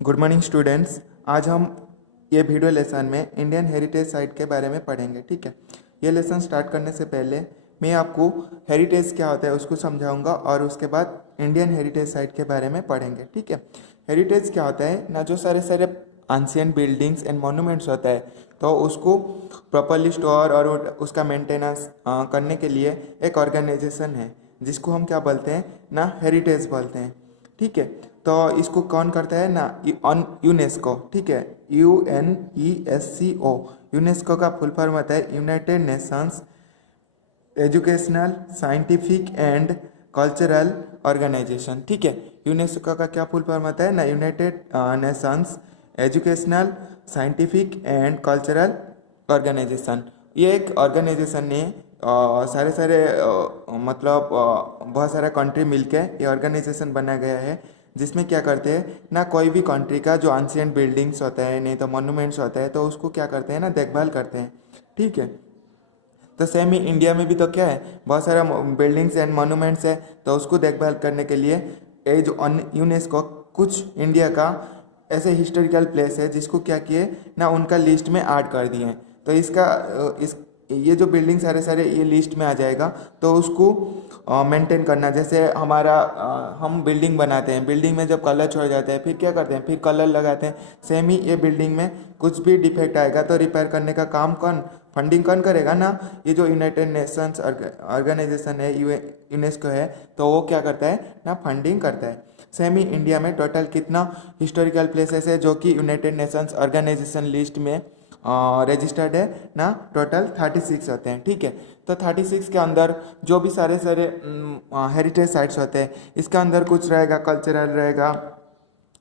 Good morning students. आज हम ये वीडियो लेसन में इंडियन हेरिटेज साइट के बारे में पढ़ेंगे। ठीक है, ये लेसन स्टार्ट करने से पहले मैं आपको हेरिटेज क्या होता है उसको समझाऊंगा और उसके बाद इंडियन हेरिटेज साइट के बारे में पढ़ेंगे। ठीक है, हेरिटेज क्या होता है ना, जो सारे सारे एंशिएंट बिल्डिंग्स एंड मॉन्यूमेंट्स होता है तो उसको प्रॉपरली स्टोर और उसका मेंटेनेंस करने के लिए एक ऑर्गेनाइजेशन है जिसको हम क्या बोलते हैं ना, हेरिटेज बोलते हैं। ठीक है, तो इसको कौन करता है ना, यूनेस्को। ठीक है, UNESCO। यूनेस्को का फुल फॉर्म होता है United nations educational scientific and cultural organisation. ठीक है, यूनेस्को का क्या फुल फॉर्म होता है ना, united nations educational scientific and cultural organisation. ये एक ऑर्गेनाइजेशन ने सारे सारे मतलब बहुत सारा कंट्री मिलके ये ऑर्गेनाइजेशन बनाया गया है, जिसमें क्या करते हैं ना, कोई भी कंट्री का जो एंशिएंट बिल्डिंग्स होता है नहीं तो मॉन्यूमेंट्स होता है तो उसको क्या करते हैं ना, देखभाल करते हैं। ठीक है, तो सेम ही इंडिया में भी तो क्या है, बहुत सारा बिल्डिंग्स एंड मॉन्यूमेंट्स है, तो उसको देखभाल करने के लिए ये जो यूनेस्को कुछ इंडिया का ऐसे हिस्टोरिकल प्लेस है जिसको क्या किए ना, उनका लिस्ट में ऐड कर दिए हैं। तो इसका इस ये जो बिल्डिंग सारे सारे ये लिस्ट में आ जाएगा, तो उसको मेंटेन करना। जैसे हमारा हम बिल्डिंग बनाते हैं, बिल्डिंग में जब कलर छोड़ जाते हैं फिर क्या करते हैं, फिर कलर लगाते हैं। सेम ही ये बिल्डिंग में कुछ भी डिफेक्ट आएगा तो रिपेयर करने का काम कौन, फंडिंग कौन करेगा ना, ये जो यूनाइटेड नेशंस ऑर्गेनाइजेशन है, यूनेस्को है, तो वो क्या करता है ना, फंडिंग करता है। सेम ही इंडिया में टोटल कितना हिस्टोरिकल प्लेसेस है जो कि यूनाइटेड नेशंस ऑर्गेनाइजेशन लिस्ट में रजिस्टर्ड है ना, टोटल 36 होते हैं। ठीक है, तो 36 के अंदर जो भी सारे सारे हेरिटेज साइट्स होते हैं, इसके अंदर कुछ रहेगा कल्चरल रहेगा,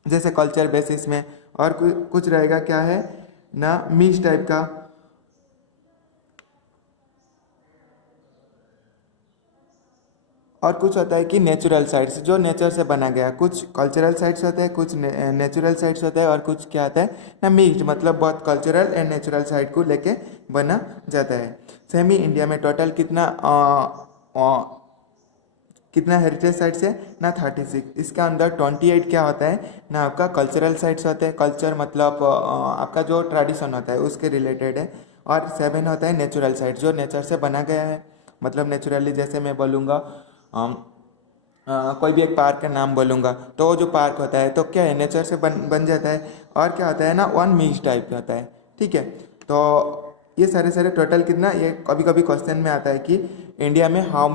जैसे कल्चर बेसिस में, और कुछ रहेगा क्या है ना, मिक्स टाइप का, और कुछ होता है कि नेचुरल साइट्स जो नेचर से बना गया। कुछ कल्चरल साइट्स होते हैं, कुछ नेचुरल साइट्स होते हैं, और कुछ क्या आता है ना, मिक्स्ड, मतलब बहुत कल्चरल एंड नेचुरल साइट को लेके बना जाता है। सेमी इंडिया में टोटल कितना हेरिटेज साइट्स है ना, 36। इसके अंदर 28 क्या होता है ना, आपका कल्चरल साइट्स होते हैं। कल्चर मतलब आपका जो ट्रेडिशन होता है उसके रिलेटेड है। और 7 होता है नेचुरल साइट्स जो नेचर से बना गया है, मतलब नेचुरली। जैसे मैं बोलूँगा कोई भी एक पार्क का नाम बोलूँगा तो वो जो पार्क होता है तो क्या है, नेचर से बन जाता है। और क्या होता है ना, वन मिक्स टाइप का होता है। ठीक है, तो ये सारे सारे टोटल कितना, ये कभी कभी क्वेश्चन में आता है कि इंडिया में हाउ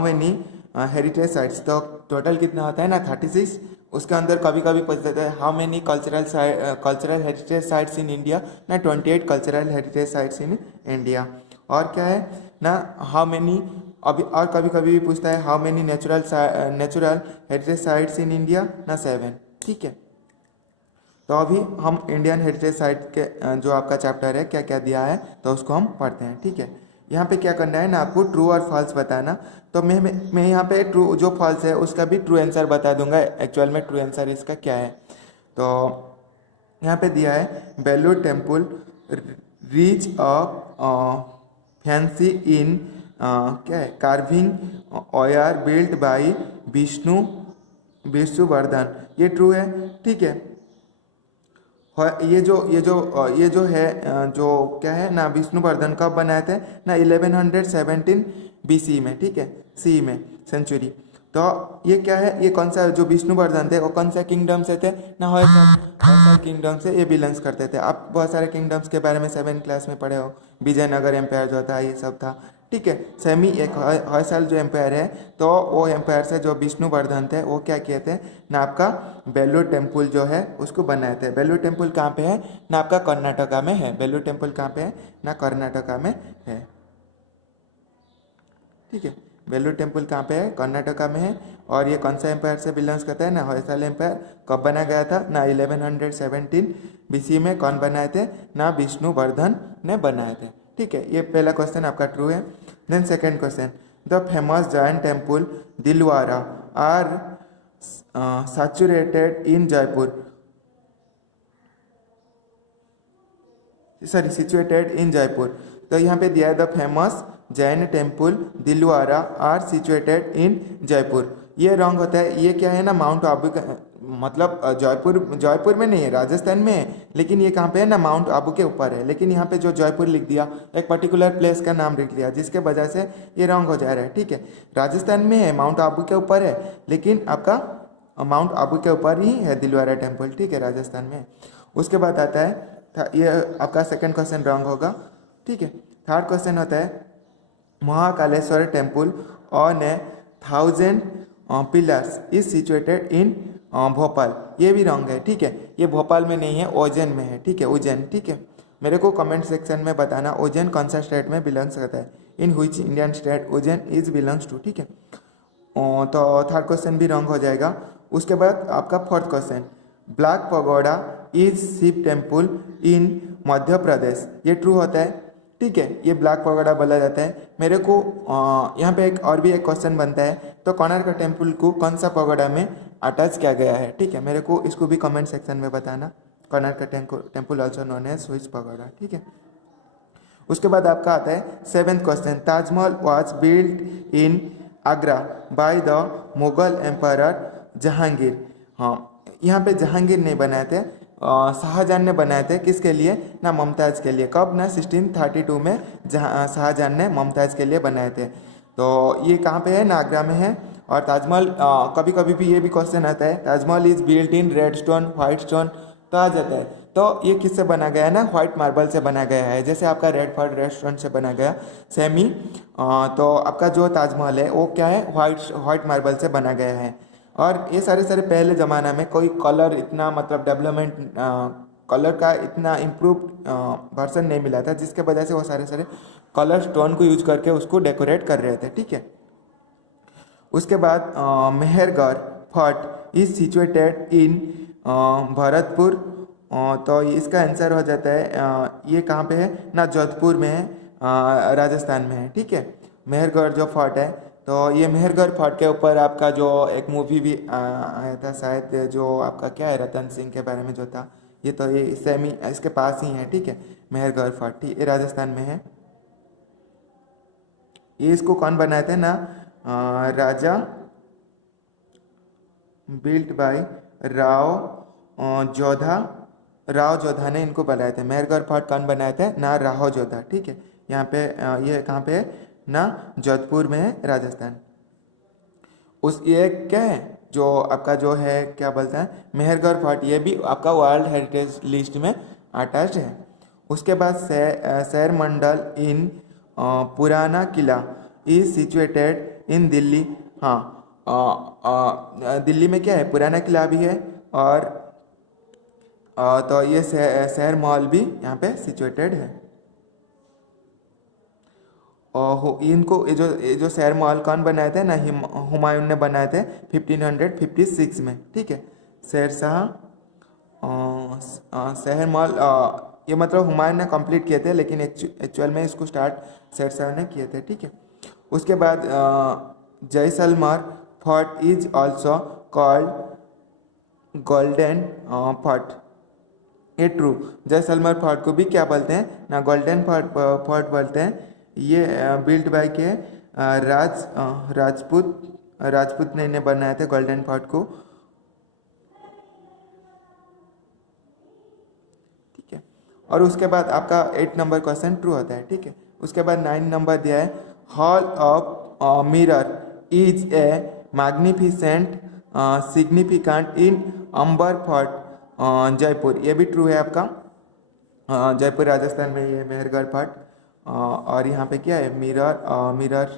मेनी हेरिटेज साइट्स, तो टोटल कितना होता है ना, 36। उसके अंदर कभी कभी पूछ देता है how many cultural heritage sites in India ना, 28 cultural heritage sites in India. और क्या है ना, हाउ मेनी, अभी और कभी कभी भी पूछता है how many natural heritage sites in India ना, 7। ठीक है, तो अभी हम इंडियन हेरिटेज साइट के जो आपका चैप्टर है क्या क्या दिया है तो उसको हम पढ़ते हैं। ठीक है, यहाँ पे क्या करना है ना, आपको ट्रू और फॉल्स बताना। तो मैं यहाँ पे ट्रू जो फॉल्स है उसका भी ट्रू आंसर बता दूंगा, एक्चुअल में ट्रू आंसर इसका क्या है। तो यहाँ पे दिया है Belur temple reach a fancy in क्या है, carving are built by Vishnuvardhan, ये ट्रू है। ठीक है, ये जो है जो क्या है ना, विष्णुवर्धन कब बनाए थे ना, 1117 BC में। ठीक है, सी में सेंचुरी। तो ये क्या है, ये कौन सा जो विष्णुवर्धन थे वो कौन सा किंगडम से थे ना, होयसल किंगडम से ये बिलोंग्स करते थे। आप बहुत सारे किंगडम्स के बारे में 7 क्लास में पढ़े हो, विजयनगर एम्पायर जो था ये सब था। ठीक है, सेमी एक होयसल जो एम्पायर है, तो वो एम्पायर से जो विष्णुवर्धन थे वो क्या किए थे ना, आपका बेलूर टेम्पल जो है उसको बनाए थे। बेलूर टेम्पल कहाँ पे है ना, आपका कर्नाटका में है। बेलूर टेम्पल कहाँ पे है ना, कर्नाटका में है। ठीक है, बेलूर टेम्पल कहाँ पे है, कर्नाटका में है। और ये कौन सा एम्पायर से बिलोंग्स करता है ना, होयसल एम्पायर। कब बनाया गया था ना, 1117 BC में। कौन बनाए थे ना, विष्णुवर्धन ने बनाए थे। ठीक है, ये पहला क्वेश्चन आपका ट्रू है। Then second question, the famous Jain temple Dilwara are saturated in Jaipur, situated in Jaipur. तो यहाँ पे दिया है the famous Jain temple Dilwara are situated in Jaipur. ये रॉन्ग होता है। ये क्या है ना, मतलब जयपुर में नहीं है, राजस्थान में है, लेकिन ये कहाँ पे है ना, माउंट आबू के ऊपर है। लेकिन यहाँ पे जो जयपुर लिख दिया, एक पर्टिकुलर प्लेस का नाम लिख दिया, जिसके वजह से ये रॉन्ग हो जा रहा है। ठीक है, राजस्थान में है, माउंट आबू के ऊपर है, लेकिन आपका माउंट आबू के ऊपर ही है दिलवारा टेम्पल। ठीक है, राजस्थान में। उसके बाद आता है ये आपका सेकंड क्वेश्चन रॉन्ग होगा। ठीक है, थर्ड क्वेश्चन होता है Mahakaleshwar temple on A 1000 pillars is situated इन भोपाल। ये भी रॉन्ग है। ठीक है, ये भोपाल में नहीं है, उज्जैन में है। ठीक है, उज्जैन। ठीक है, मेरे को कमेंट सेक्शन में बताना उज्जैन कौन सा स्टेट में बिलोंग्स करता है, in which Indian state Ujjain is belongs to. ठीक है, तो थर्ड क्वेश्चन भी रॉन्ग हो जाएगा। उसके बाद आपका fourth question, black pagoda is Shiva temple in Madhya Pradesh, ये ट्रू होता है। ठीक है, ये ब्लैक पगोडा बोला जाता है। मेरे को यहाँ पे एक और भी एक क्वेश्चन बनता है, तो कोणार्क टेम्पल को कौन सा पगोडा में अटैच किया गया है। ठीक है, मेरे को इसको भी कमेंट सेक्शन में बताना, Konark temple also known as which pagoda. ठीक है, उसके बाद आपका आता है seventh question, Taj Mahal was built in Agra by the Mughal empire Jahangir. हाँ, यहाँ पे जहांगीर नहीं बनाए थे, शाहजहां ने बनाए थे। किसके लिए ना, मुमताज़ के लिए। कब ना, 1632 में शाहजहां ने मुमताज़ के लिए बनाए थे। तो ये कहाँ पे है ना, आगरा में है। और ताजमहल कभी कभी भी ये भी क्वेश्चन आता है, Taj Mahal is built in red stone white stone, तो आ जाता है। तो ये किससे बना गया है ना, व्हाइट मार्बल से बना गया है। जैसे आपका रेड फोर्ट रेड स्टोन से बना गया सेम ही, तो आपका जो ताजमहल है वो क्या है, व्हाइट मार्बल से बना गया है। और ये सारे पहले ज़माना में कोई कलर इतना मतलब डेवलपमेंट, कलर का इतना इम्प्रूव वर्जन नहीं मिला था, जिसके वजह से वो सारे कलर स्टोन को यूज करके उसको डेकोरेट कर रहे थे। ठीक है, उसके बाद Mehrgarh fort is situated in Bharatpur, तो इसका आंसर हो जाता है ये कहाँ पे है ना, जोधपुर में है, राजस्थान में है। ठीक है, मेहरगढ़ जो फोर्ट है, तो ये मेहरगढ़ फोर्ट के ऊपर आपका जो एक मूवी भी आया था शायद, जो आपका क्या है, रतन सिंह के बारे में जो था, ये तो ये सेम ही इसके पास ही है। ठीक है, मेहरगढ़ फोर्ट, ठीक, ये राजस्थान में है। ये इसको कौन बनाए थे ना, राजा, बिल्ट बाय राव जोधा ने इनको बनाए थे। मेहरगढ़ फोर्ट कौन बनाए थे ना, राव जोधा। ठीक है, यहाँ पे ये कहाँ पे है ना, जोधपुर में है, राजस्थान। उस ये क्या है जो आपका जो है क्या बोलते हैं, मेहरगढ़ फोर्ट, ये भी आपका वर्ल्ड हेरिटेज लिस्ट में अटैच्ड है। उसके बाद शहर मंडल इन पुराना किला इज सिचुएटेड इन दिल्ली। हाँ, दिल्ली में क्या है, पुराना किला भी है, और तो ये शहर महल भी यहाँ पे सिचुएटेड है। और इनको ये जो शहर महल कौन बनाए थे ना, हुमायूं ने बनाए थे 1556 में। ठीक है, शहर महल ये मतलब हुमायूं ने कंप्लीट किए थे, लेकिन एक्चुअल में इसको स्टार्ट शेरशाह ने किए थे। ठीक है, उसके बाद Jaisalmer fort is also called golden fort, ये ट्रू। जैसलमेर फोर्ट को भी क्या बोलते हैं ना, गोल्डन फोर्ट बोलते हैं। ये बिल्ट बाय के राजपूत ने बनाए थे गोल्डन फोर्ट को। ठीक है, और उसके बाद आपका 8 नंबर क्वेश्चन ट्रू होता है। ठीक है, उसके बाद 9 नंबर दिया है, hall of mirror is a magnificent significant in Amber fort Jaipur, ये भी ट्रू है आपका। जयपुर राजस्थान में ये मेहरगढ़ फोर्ट, और यहाँ पे क्या है, मिरर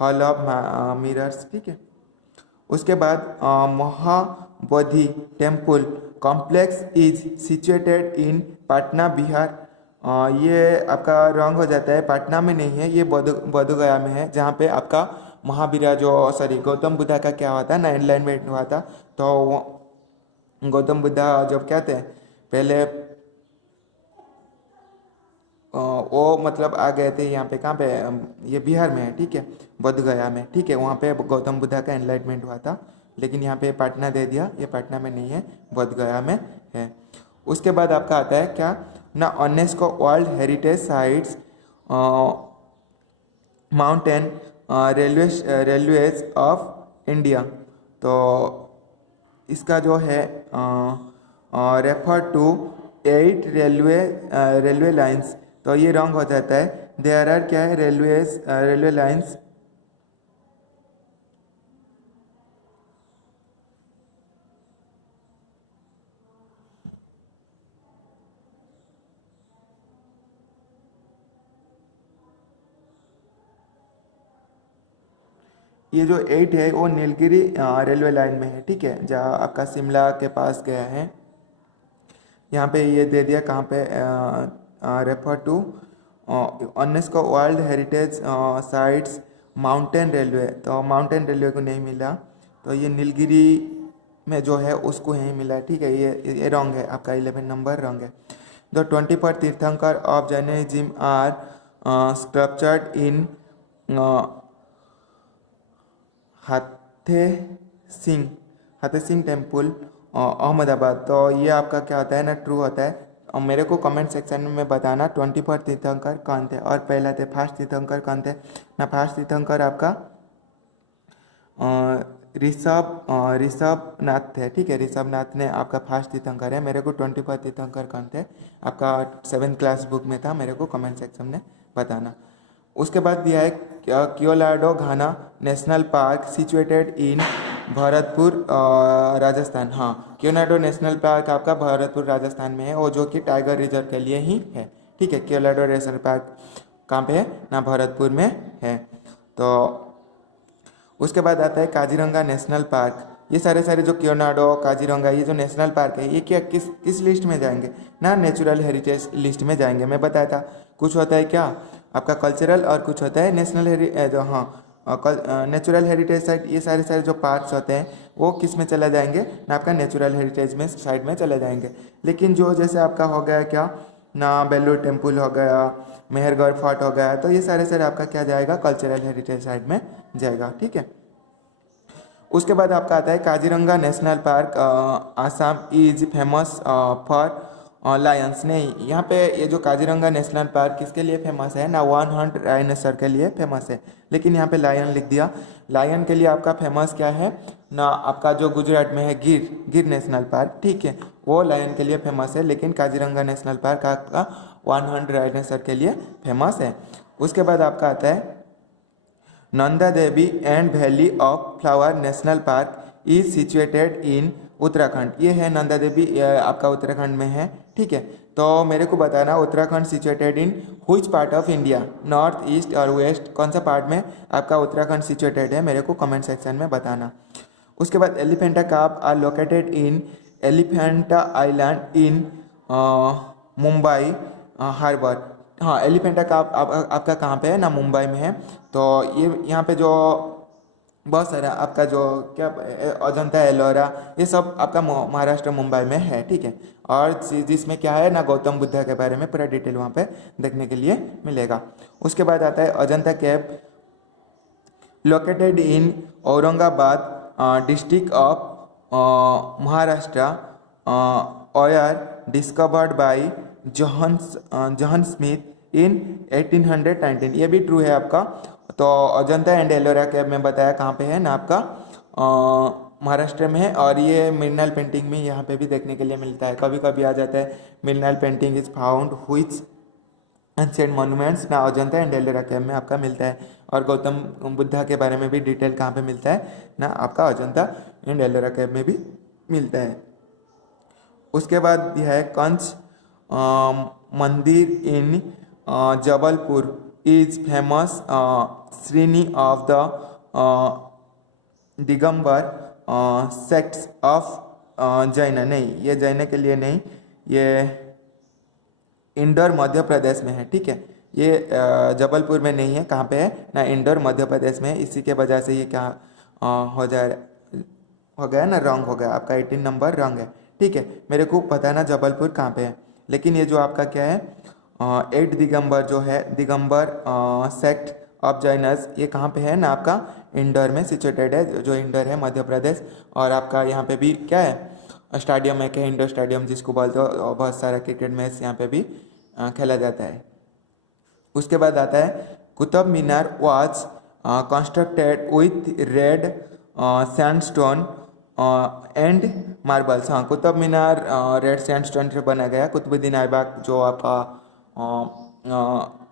हॉल ऑफ मिरर्स। ठीक है, उसके बाद Mahabodhi temple complex is situated इन पटना बिहार, ये आपका रॉन्ग हो जाता है, पटना में नहीं है, ये बोधगया में है, जहाँ पे आपका महावीरा गौतम बुद्धा का क्या हुआ था ना, एनलाइटमेंट हुआ था। तो गौतम बुद्धा जब क्या थे पहले वो मतलब आ गए थे यहाँ पे, कहाँ पे, ये बिहार में है। ठीक है, बोधगया में। ठीक है, वहाँ पे गौतम बुद्धा का एनलाइटमेंट हुआ था, लेकिन यहाँ पे पटना दे दिया, ये पटना में नहीं है, बोधगया में है। उसके बाद आपका आता है क्या ना, UNESCO world heritage sites mountain railways of India, तो इसका जो है रेफर टू 8 रेलवे लाइंस, तो ये रॉन्ग हो जाता है। देयर आर क्या है, रेलवे लाइंस ये जो 8 है वो नीलगिरी रेलवे लाइन में है, ठीक है, जहाँ आपका शिमला के पास गया है। यहाँ पे ये दे दिया कहाँ पे, refer to UNESCO world heritage sites mountain railway, तो माउंटेन रेलवे को नहीं मिला, तो ये नीलगिरी में जो है उसको नहीं मिला, ठीक है, ये रॉन्ग है, आपका 11 नंबर रॉन्ग है। द 24 तीर्थंकर ऑफ जैनिज्म आर स्कल्पचर्ड इन हाथे सिंह टेम्पल अहमदाबाद, तो ये आपका क्या होता है ना, ट्रू होता है। और मेरे को कमेंट सेक्शन में बताना 24 तीर्थंकर कौन थे, और पहला थे फर्स्ट तीर्थंकर कौन थे ना। फर्स्ट तीर्थंकर आपका ऋषभ नाथ थे, ठीक है, ऋषभ नाथ ने आपका फर्स्ट तीर्थंकर है। मेरे को 24 तीर्थंकर कौन थे आपका 7th क्लास बुक में था, मेरे को कमेंट सेक्शन में बताना। उसके बाद दिया है Keoladeo Ghana national park situated in Bharatpur Rajasthan. हाँ, क्योलाडो नेशनल पार्क आपका भरतपुर राजस्थान में है, और जो कि टाइगर रिजर्व के लिए ही है, ठीक है। क्योलाडो नेशनल पार्क कहाँ पे है ना, भरतपुर में है। तो उसके बाद आता है काजीरंगा नेशनल पार्क। ये सारे जो क्योलाडो काजीरंगा ये जो नेशनल पार्क है, ये क्या किस लिस्ट में जाएंगे ना, नेचुरल हेरिटेज लिस्ट में जाएंगे। मैं बताया था कुछ होता है क्या आपका कल्चरल और कुछ होता है नेशनल जो नेचुरल हेरिटेज साइट। ये सारे जो पार्क्स होते हैं वो किस में चले जाएंगे ना, आपका नेचुरल हेरिटेज में साइट में चले जाएंगे। लेकिन जो जैसे आपका हो गया क्या ना, बेलूर टेम्पल हो गया, मेहरगढ़ फोर्ट हो गया, तो ये सारे आपका क्या जाएगा, कल्चरल हेरिटेज साइट में जाएगा, ठीक है। उसके बाद आपका आता है Kaziranga national park Assam is famous for Lions. नहीं, यहाँ पे ये जो काजीरंगा नेशनल पार्क किसके लिए फेमस है ना, 1 हंट डायनासोर के लिए फेमस है, लेकिन यहाँ पे लायन लिख दिया। लायन के लिए आपका फेमस क्या है ना, आपका जो गुजरात में है गिर नेशनल पार्क, ठीक है, वो लायन के लिए फेमस है, लेकिन काजीरंगा नेशनल पार्क आपका 1 हंट डायनासोर के लिए फेमस है। उसके बाद आपका आता है Nanda Devi and valley of flower national park is situated in Uttarakhand. ये है नंदा देवी, आपका उत्तराखंड में है, ठीक है। तो मेरे को बताना Uttarakhand situated in which part of India, north east और वेस्ट, कौन सा पार्ट में आपका उत्तराखंड सिचुएटेड है, मेरे को कमेंट सेक्शन में बताना। उसके बाद Elephanta cave are located in Elephanta island in Mumbai harbour. हाँ, एलिफेंटा काव आपका कहाँ पे है ना, मुंबई में है। तो ये यहाँ पे जो बहुत सारा आपका जो क्या अजंता एलोरा ये सब आपका महाराष्ट्र मुंबई में है, ठीक है। और जिसमें क्या है ना, गौतम बुद्धा के बारे में पूरा डिटेल वहाँ पे देखने के लिए मिलेगा। उसके बाद आता है Ajanta cave located in Aurangabad district of Maharashtra are discovered by John Smith in 1819। ये भी ट्रू है आपका। तो अजंता एंड एलोरा केव में बताया कहाँ पे है ना, आपका महाराष्ट्र में है। और ये मिरनाल पेंटिंग में यहाँ पे भी देखने के लिए मिलता है, कभी कभी आ जाता है mural painting is found which ancient monuments ना, अजंता एंड एलोरा केव में आपका मिलता है। और गौतम बुद्धा के बारे में भी डिटेल कहाँ पे मिलता है ना, आपका अजंता एंड एलोरा केव में भी मिलता है। उसके बाद यह है कंच मंदिर इन जबलपुर इज फेमस श्रेणी of the Digambar sects of Jain. नहीं, ये जैन के लिए नहीं, ये इंदौर मध्य प्रदेश में है, ठीक है। ये जबलपुर में नहीं है, कहाँ पे है ना, इंदौर मध्य प्रदेश में है। इसी के वजह से ये क्या हो गया ना, रॉन्ग हो गया, आपका 18 नंबर रॉन्ग है, ठीक है। मेरे को पता है ना जबलपुर कहाँ पे है, लेकिन ये जो आपका क्या है 8 दिगंबर जो है, दिगंबर सेक्ट ऑफ जैनस, ये कहाँ पे है ना, आपका इंदौर में सिचुएटेड है, जो इंदौर है मध्य प्रदेश। और आपका यहाँ पे भी क्या है स्टेडियम है, क्या इंडोर स्टेडियम जिसको बोलते हो, और बहुत सारा क्रिकेट मैच यहाँ पे भी खेला जाता है। उसके बाद आता है Qutub Minar was constructed with red sandstone and marbles, हाँ कुतुब मीनार रेड सैंडस्टोन से बना गया। कुतुबुद्दीन ऐबक जो आपका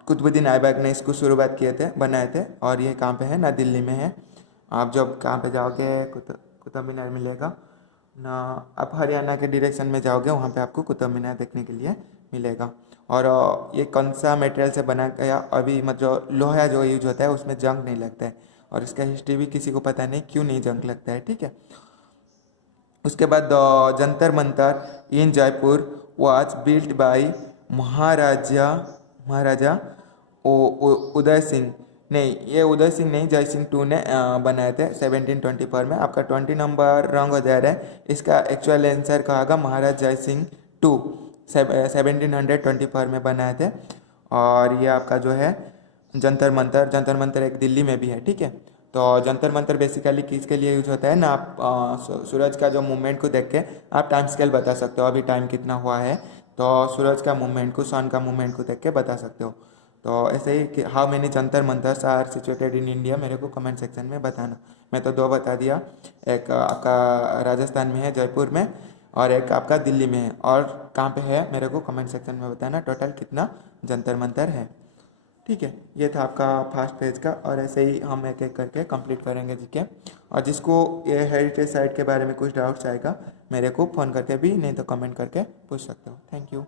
कुतुबुद्दीन ऐबक ने इसको शुरुआत किए थे, बनाए थे। और ये कहाँ पे है ना, दिल्ली में है। आप जब कहाँ पे जाओगे कुतुब मीनार मिलेगा ना, आप हरियाणा के डायरेक्शन में जाओगे वहाँ पे आपको कुतुब मीनार देखने के लिए मिलेगा। और ये कौन सा मटेरियल से बना गया, अभी मतलब लोहा जो यूज होता है उसमें जंग नहीं लगता है, और इसका हिस्ट्री भी किसी को पता नहीं क्यों नहीं जंग लगता है, ठीक है। उसके बाद जंतर मंतर इन जयपुर वाज बिल्ट बाय महाराजा महाराजा उदय सिंह, नहीं ये उदय सिंह नहीं, जय सिंह टू ने बनाए थे 1724 में। आपका 20 नंबर रॉन्ग हो जा रहा है, इसका एक्चुअल आंसर कहा महाराज जय सिंह टू 1724 में बनाए थे। और ये आपका जो है जंतर मंतर एक दिल्ली में भी है, ठीक है। तो जंतर मंतर बेसिकली किसके लिए यूज होता है ना, आप सूरज का जो मूवमेंट को देख के आप टाइम स्केल बता सकते हो, अभी टाइम कितना हुआ है, तो सूरज का मूवमेंट को, सन का मूवमेंट को देख के बता सकते हो। तो ऐसे ही how many Jantar Mantars are situated in India, मेरे को कमेंट सेक्शन में बताना। मैं तो 2 बता दिया, एक आपका राजस्थान में है जयपुर में, और एक आपका दिल्ली में है। और कहाँ पे है मेरे को कमेंट सेक्शन में बताना टोटल कितना जंतर मंतर है, ठीक है। ये था आपका फर्स्ट पेज का, और ऐसे ही हम एक एक करके कंप्लीट करेंगे जीके। और जिसको ये हेरिटेज साइट के बारे में कुछ डाउट्स आएगा मेरे को फ़ोन करके भी, नहीं तो कमेंट करके पूछ सकते हो। Thank you.